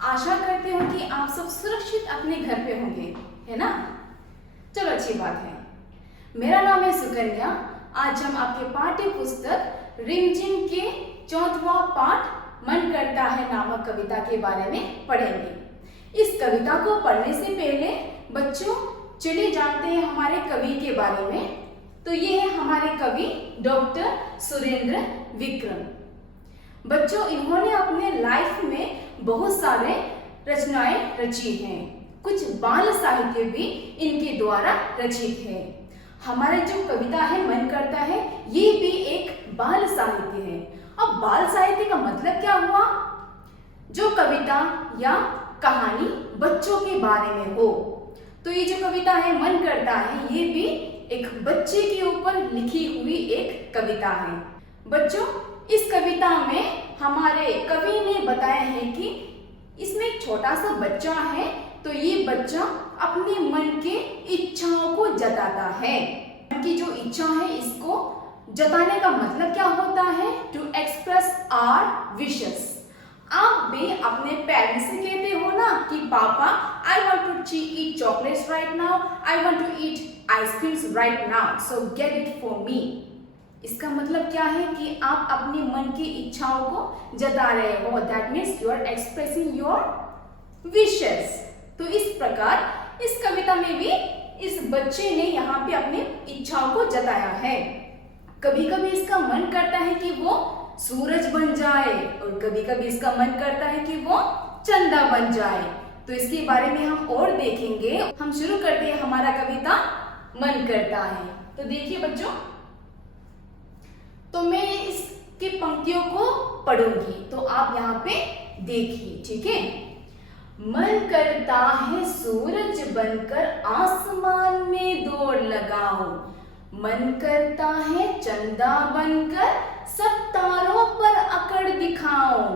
आशा करते हो कि आप सब सुरक्षित अपने घर पे होंगे, है ना। चलो अच्छी बात है। मेरा नाम है सुकन्या। आज हम आपके पाठ्य पुस्तक रिमझिम के 4वां पाठ मन करता है नामक कविता के बारे में पढ़ेंगे। इस कविता को पढ़ने से पहले बच्चों चलिए जानते हैं हमारे कवि के बारे में। तो ये है हमारे कवि डॉक्टर सुरेंद्र विक्रम। बच्चों इन्होंने अपने लाइफ में बहुत सारे रचनाएं रची हैं। कुछ बाल साहित्य भी इनके द्वारा रचित है। हमारे जो कविता है मन करता है ये भी एक बाल साहित्य है। अब बाल साहित्य का मतलब क्या हुआ? जो कविता या कहानी बच्चों के बारे में हो। तो ये जो कविता है मन करता है ये भी एक बच्चे के ऊपर लिखी हुई एक कविता है। बच्चों इस कविता में हमारे कवि ने बताया है कि इसमें एक छोटा सा बच्चा है। तो ये बच्चा अपने मन के इच्छाओं को जताता है। मन की जो इच्छा है इसको जताने का मतलब क्या होता है? To express our wishes. आप भी अपने पेरेंट्स से कहते हो ना कि पापा I want to eat chocolates right now, I want to eat ice creams right now, so get it for me. इसका मतलब क्या है कि आप अपने मन की इच्छाओं को जता रहे हो। That means you are expressing your wishes. तो इस प्रकार इस कविता में भी इस बच्चे ने यहाँ पे अपनी इच्छाओं को जताया है। कभी कभी इसका मन करता है कि वो सूरज बन जाए और कभी कभी इसका मन करता है कि वो चंदा बन जाए। तो इसके बारे में हम और देखेंगे। हम शुरू करते हैं हमारा कविता मन करता है। तो देखिए बच्चों, तो मैं इसकी पंक्तियों को पढ़ूंगी तो आप यहाँ पे देखिए, ठीक है। मन करता है सूरज बनकर आसमान में दौड़ लगाऊं, मन करता है चंदा बनकर सब तारों पर अकड़ दिखाऊं,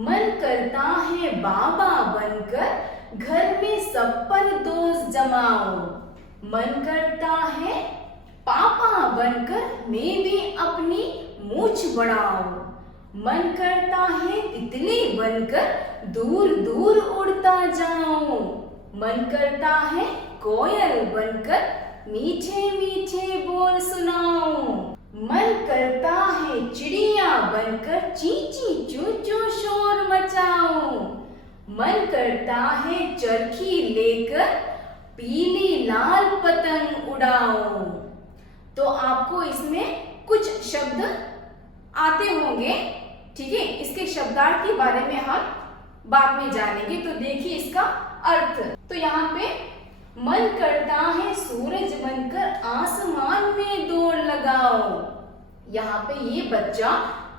मन करता है बाबा बनकर घर में सब पर दोस्त जमाऊं, मन करता है पापा बनकर मैं भी अपनी मूंछ बढ़ाऊं, मन करता है तितली बनकर दूर दूर उड़ता जाऊं, मन करता है कोयल बनकर मीठे मीठे बोल सुनाऊं, मन करता है चिड़िया बनकर चींची चू चू शोर मचाऊं, मन करता है चरखी लेकर पीली लाल पतंग उड़ाऊं। तो आपको इसमें कुछ शब्द आते होंगे, ठीक है। इसके शब्दार्थ के बारे में हम बाद में जानेंगे। तो देखिए इसका अर्थ। तो यहाँ पे मन करता है सूरज बनकर आसमान में दौड़ लगाओ। यहाँ पे ये बच्चा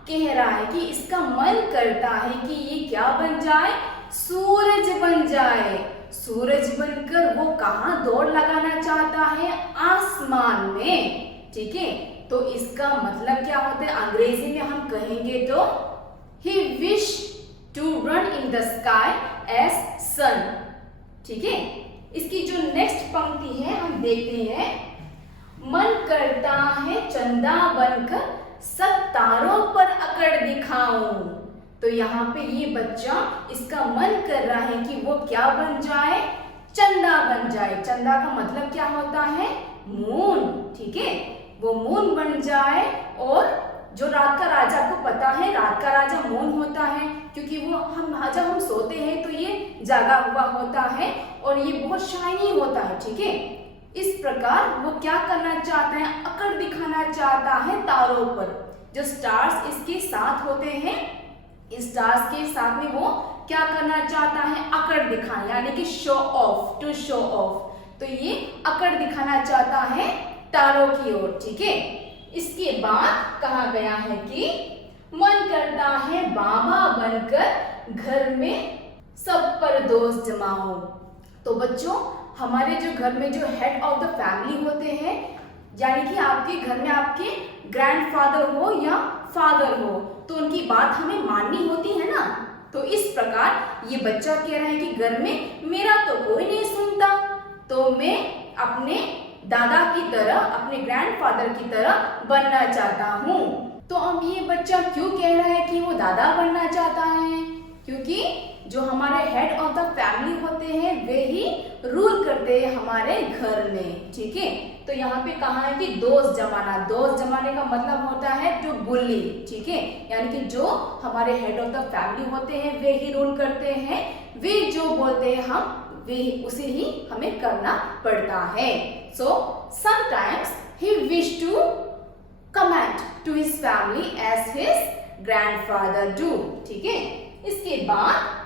कह रहा है कि इसका मन करता है कि ये क्या बन जाए? सूरज बन जाए। सूरज बनकर वो कहाँ दौड़ लगाना चाहता है? आसमान में, ठीक है। तो इसका मतलब क्या होता है? अंग्रेजी में हम कहेंगे तो he wish to run in the sky as sun, ठीक है। इसकी जो नेक्स्ट पंक्ति है हम देखते हैं। मन करता है चंदा बनकर सब तारों पर अकड़ दिखाऊं। तो यहाँ पे ये बच्चा इसका मन कर रहा है कि वो क्या बन जाए? चंदा बन जाए। चंदा का मतलब क्या होता है? मून, ठीक है। वो मून बन जाए। और जो रात का राजा, आपको पता है रात का राजा मून होता है, क्योंकि वो जब हम सोते हैं तो ये जागा हुआ होता है और ये बहुत शाइनी होता है, ठीक है। इस प्रकार वो क्या करना चाहता है? अकड़ दिखाना चाहता है तारों पर। जो स्टार्स इसके साथ होते हैं, इस स्टार्स के साथ में वो क्या करना चाहता है? अकड़ दिखाना, यानी कि show off, to show off. तो ये अकड़ दिखाना चाहता है तारों की ओर, ठीक है। इसके बाद कहा गया है कि मन करता है बाबा बनकर घर में सब पर दोस्त जमाओ। तो बच्चों हमारे जो घर में जो हेड ऑफ द फैमिली होते हैं, यानी कि आपके घर में आपके ग्रैंडफादर हो या फादर हो, तो उनकी बात हमें माननी होती है ना। तो इस प्रकार ये बच्चा कह रहा है कि घर में मेरा तो कोई नहीं सुनता, तो मैं अपने दादा की तरह, अपने ग्रैंडफादर की तरह बनना चाहता हूँ। तो अब ये बच्चा क्यों कह रहा है कि वो दादा बनना चाहता है? क्योंकि जो हमारे हेड ऑफ द फैमिली होते हैं वे ही रूल करते हैं हमारे घर में, ठीक है। तो यहाँ पे कहा है कि दोस्त जमाना, दोस्त जमाने का मतलब होता है टू बुली, ठीक है, यानी कि जो हमारे हेड ऑफ द फैमिली होते हैं वे ही रूल करते हैं, वे जो बोलते हैं हम वे उसे ही हमें करना पड़ता है। So sometimes he wish to comment to his family as his grandfather do, ठीक है। इसके बाद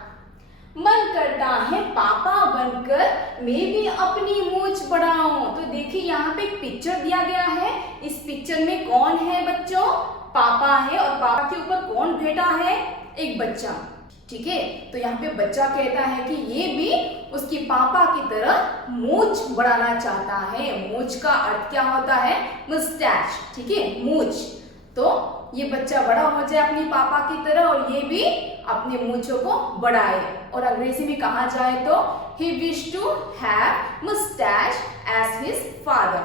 मन करता है पापा बनकर मैं भी अपनी मूंछ बढ़ाऊं। तो देखिए यहाँ पे एक पिक्चर दिया गया है, इस पिक्चर में कौन है बच्चों? पापा है, और पापा के ऊपर कौन बैठा है? एक बच्चा, ठीक है। तो यहाँ पे बच्चा कहता है कि ये भी उसकी पापा की तरह मूंछ बढ़ाना चाहता है। मूंछ का अर्थ क्या होता है? मुस्टैच, ठीक है, मूंछ। तो ये बच्चा बड़ा हो जाए अपनी पापा की तरह और ये भी अपने मूंछों को बढ़ाए। और अंग्रेजी में कहा जाए तो he wish to have mustache as his father।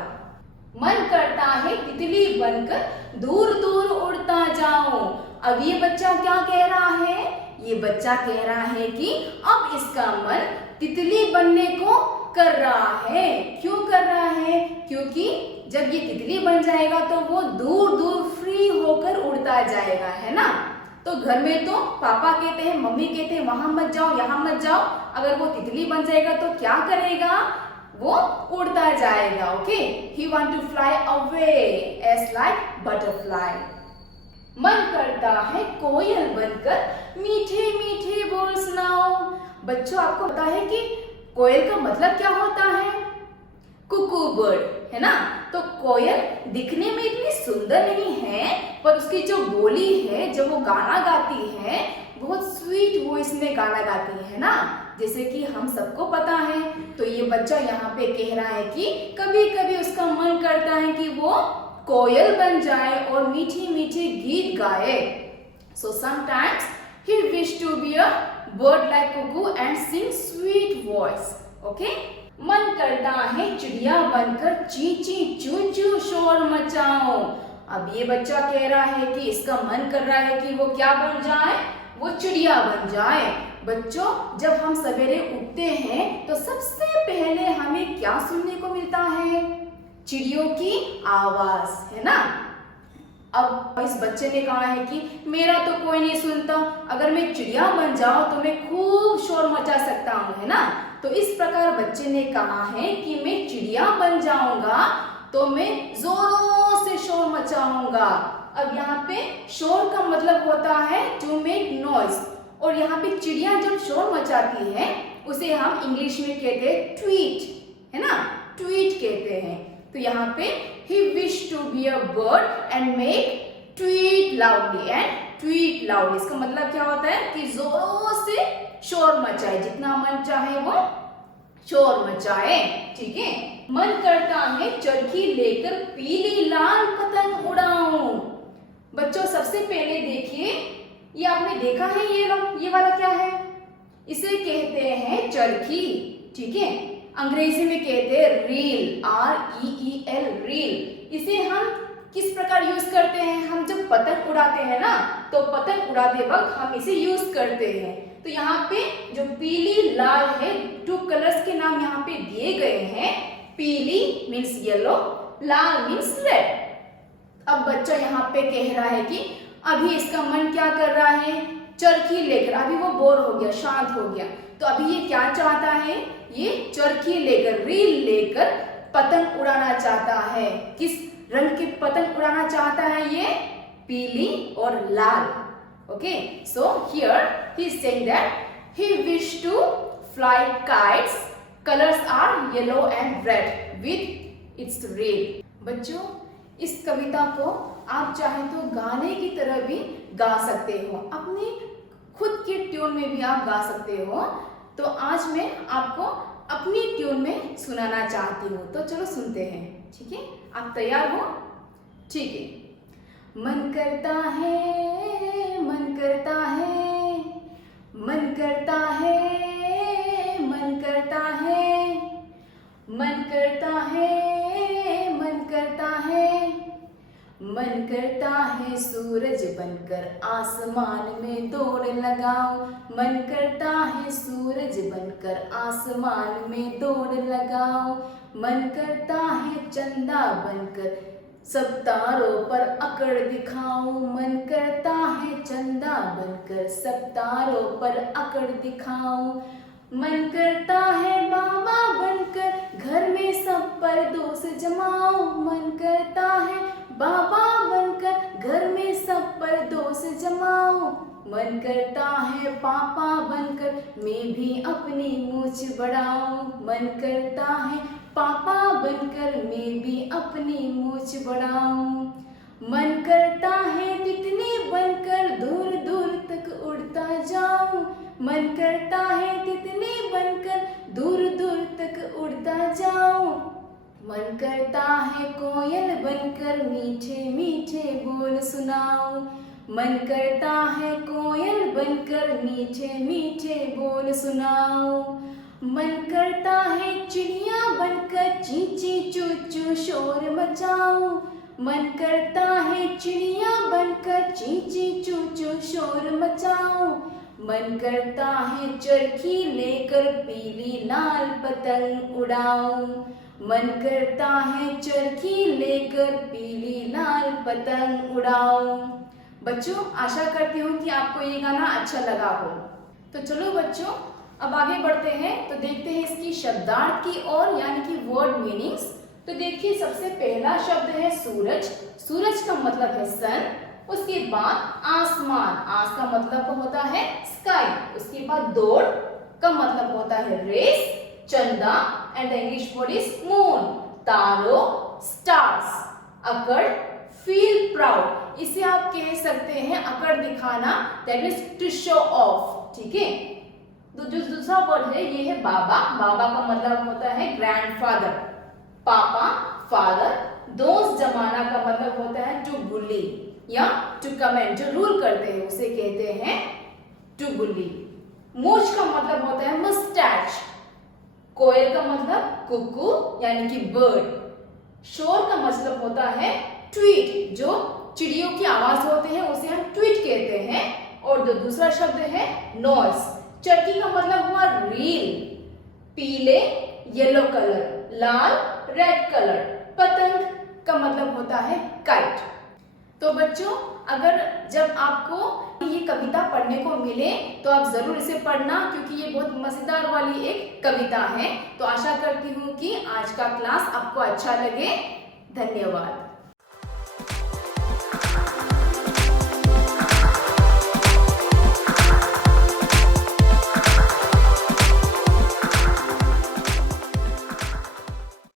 मन करता है तितली बनकर दूर दूर उड़ता जाऊं। अब ये बच्चा क्या कह रहा है? ये बच्चा कह रहा है कि अब इसका मन तितली बनने को कर रहा है। क्यों कर रहा है? क्योंकि जब ये तितली बन जाएगा तो वो दूर दूर फ्री होकर उड़ता जाएगा, है ना। तो घर में तो पापा कहते हैं, मम्मी कहते हैं वहां मत जाओ, यहाँ मत जाओ। अगर वो तितली बन जाएगा तो क्या करेगा? वो उड़ता जाएगा। Okay, he want to fly away as like butterfly. मन करता है कोयल बनकर मीठे मीठे बोल सुनाओ। बच्चों, आपको पता है कि कोयल का मतलब क्या होता है? कुकू बर्ड, है ना। तो कोयल दिखने में इतनी सुंदर नहीं है, पर उसकी जो बोली है, जो वो गाना गाती है, बहुत स्वीट वॉइस में गाना गाती है ना, जैसे कि हम सबको पता है। तो ये बच्चा यहाँ पे कह रहा है कि कभी कभी उसका मन करता है कि वो कोयल बन जाए और मीठी मीठी गीत गाए। So sometimes he wish to be a bird like cuckoo and sing sweet voice। Okay, मन करता है चिड़िया बनकर ची ची चू चू शोर मचाओ। अब ये बच्चा कह रहा है कि इसका मन कर रहा है कि वो क्या बन जाए? वो चिड़िया बन जाए। बच्चों, जब हम सवेरे उठते हैं तो सबसे पहले हमें क्या सुनने को मिलता है? चिड़ियों की आवाज, है ना। अब इस बच्चे ने कहा है कि मेरा तो कोई नहीं सुनता, अगर मैं चिड़िया बन जाऊं तो मैं खूब शोर मचा सकता हूँ, है ना। तो इस प्रकार बच्चे ने कहा है कि मैं चिड़िया बन जाऊंगा तो मैं जोरों से शोर मचाऊंगा। अब यहाँ पे शोर का मतलब होता है टू मेक नॉइज, और यहाँ पे चिड़िया जब शोर मचाती है उसे हम इंग्लिश में कहते हैं ट्वीट, है ना, ट्वीट कहते हैं। तो यहाँ पे he wish to be a bird and make tweet loudly and tweet loudly। इसका मतलब क्या होता है कि जोरों से शोर मचाए, जितना मन चाहे वो शोर मचाए, ठीक है। मन करता है चरखी लेकर पीली लाल पतंग उड़ाऊं। बच्चों, सबसे पहले देखिए, ये आपने देखा है ये वाला क्या है? इसे कहते हैं चरखी, ठीक है। अंग्रेजी में कहते हैं रील, REEL, रील। इसे हम किस प्रकार यूज करते हैं? हम जब पतंग उड़ाते हैं ना, तो पतंग उड़ाते वक्त हम इसे यूज करते हैं। तो यहाँ पे जो पीली लाल है, 2 कलर्स के नाम यहाँ पे दिए गए हैं। पीली मीन्स येलो, लाल मीन्स रेड। अब बच्चा यहाँ पे कह रहा है कि अभी इसका मन क्या कर रहा है? चरखी लेकर। अभी वो बोर हो गया, शांत हो गया, तो अभी ये क्या चाहता है? ये चरखी लेकर, रील लेकर पतंग उड़ाना चाहता है। किस रंग की पतंग उड़ाना चाहता है ये? पीली और लाल। Okay, so here he is saying that he wish to fly kites, colours are yellow and red with its reel. बच्चों, इस कविता को आप चाहे तो गाने की तरह भी गा सकते हो, अपनी खुद की ट्यून में भी आप गा सकते हो। तो आज मैं आपको अपनी ट्यून में सुनाना चाहती हूँ, तो चलो सुनते हैं, ठीक है। आप तैयार हो? ठीक है। मन करता है, मन करता है, मन करता है, मन करता है, मन करता है, मन करता है, मन करता है सूरज बनकर आसमान में दौड़ लगाऊं, मन करता है सूरज बनकर आसमान में दौड़ लगाऊं, मन करता है चंदा बनकर सब तारों पर अकड़ दिखाऊं, मन करता है चंदा बनकर सब तारों पर अकड़ दिखाऊं, मन करता है बाबा बनकर घर में सब पर दोष जमाऊं, मन करता है बाबा बनकर घर में सब पर दोष जमाऊं, मन करता है पापा बनकर मैं भी अपनी मूंछ बढ़ाऊं, मन करता है पापा बनकर मैं भी अपनी मूंछ बढ़ाऊं, मन करता है तितली बनकर दूर दूर तक उड़ता जाऊं, मन करता है तितली बनकर दूर दूर तक उड़ता जाऊं, मन करता है कोयल बनकर मीठे मीठे बोल सुनाऊं, मन करता है कोयल बनकर मीठे मीठे बोल सुनाऊं, मन करता है चिड़िया बनकर ची ची चू चू शोर मचाऊं, मन करता है चिड़िया बनकर ची ची चू चू शोर मचाऊं, मन करता है चरखी लेकर पीली लाल पतंग उड़ाऊं, मन करता है चरखी लेकर पीली लाल पतंग उड़ाऊं। बच्चों, आशा करती हूँ कि आपको ये गाना अच्छा लगा हो। तो चलो बच्चों, अब आगे बढ़ते हैं तो देखते हैं इसकी शब्दार्थ की ओर, यानी कि वर्ड मीनिंग्स। तो देखिए, सबसे पहला शब्द है सूरज। सूरज का मतलब है सन। उसके बाद आसमान, आस का मतलब होता है स्काई। उसके बाद दौड़ का मतलब होता है रेस। चंदा and the English word is moon. तारों स्टार्स। अकड़ फील प्राउड, इसे आप कह सकते हैं अकड़ दिखाना, that is to show off. ठीक है। तो जो दूसरा वर्ड है ये है बाबा। बाबा का मतलब होता है ग्रैंडफादर। पापा फादर। दोस्त जमाना का मतलब होता है टू बुली या टू कमेंट, जो रूल करते हैं उसे कहते हैं टू बुली। मूछ का मतलब होता है मस्टैच। कोयल का मतलब कुकू यानी कि बर्ड। शोर का मतलब होता है ट्वीट, जो चिड़ियों की आवाज होते हैं उसे हम ट्वीट कहते हैं। और जो दूसरा शब्द है नॉइस। चरखी का मतलब हुआ रील। पीले येलो कलर, लाल रेड कलर। पतंग का मतलब होता है काइट। तो बच्चों, अगर जब आपको ये कविता पढ़ने को मिले तो आप जरूर इसे पढ़ना, क्योंकि ये बहुत मजेदार वाली एक कविता है। तो आशा करती हूँ कि आज का क्लास आपको अच्छा लगे। धन्यवाद।